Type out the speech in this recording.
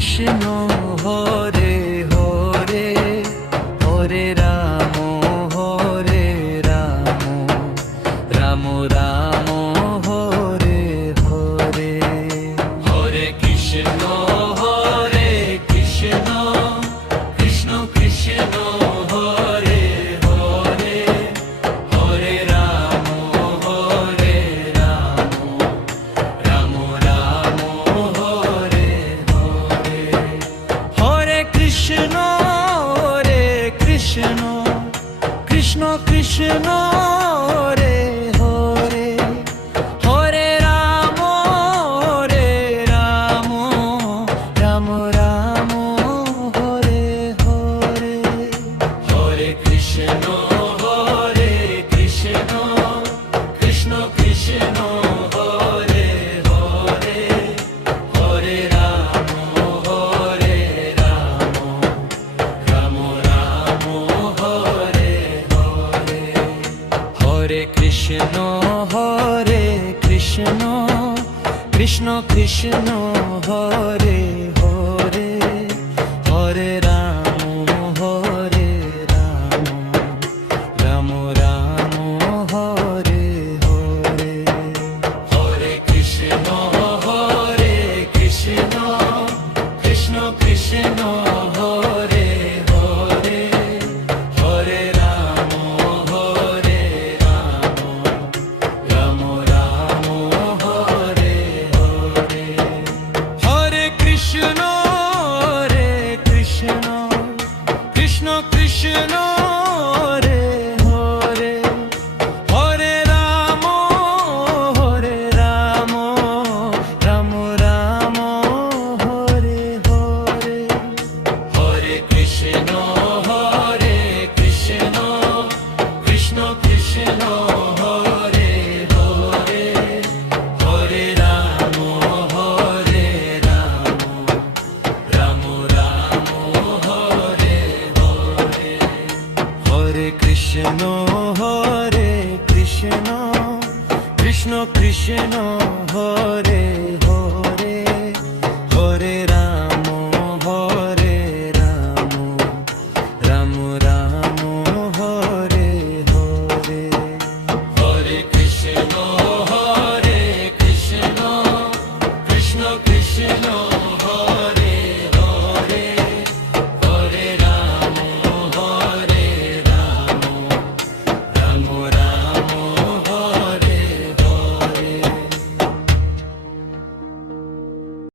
কৃষ্ণ হরে হরে হরে রাম রাম রাম হরে হরে হরে কৃষ্ণ কৃষ্ণ কৃষ্ণ হরে হরে হরে রাম রাম রাম হরে হরে হরে কৃষ্ণ কৃষ্ণ কৃষ্ণ রে হরে হরে রাম রাম রাম হরে হরে হরে কৃষ্ণ কৃষ্ণ কৃষ্ণ হরে হরে হরে রাম রাম রাম হরে হরে হরে কৃষ্ণ কৃষ্ণ কৃষ্ণ হরে হরে হরে রাম রাম রাম হরে হরে হরে কৃষ্ণ কৃষ্ণ কৃষ্ণ হরে হরে হরে রাম রাম রাম হরে হরে হরে কৃষ্ণ কৃষ্ণ কৃষ্ণ রে হরে হরে রাম রাম রাম হরে হরে হরে কৃষ্ণ কৃষ্ণ কৃষ্ণ হরে হরে হরে রাম রাম রাম হরে হরে হরে কৃষ্ণ কৃষ্ণ কৃষ্ণ হরে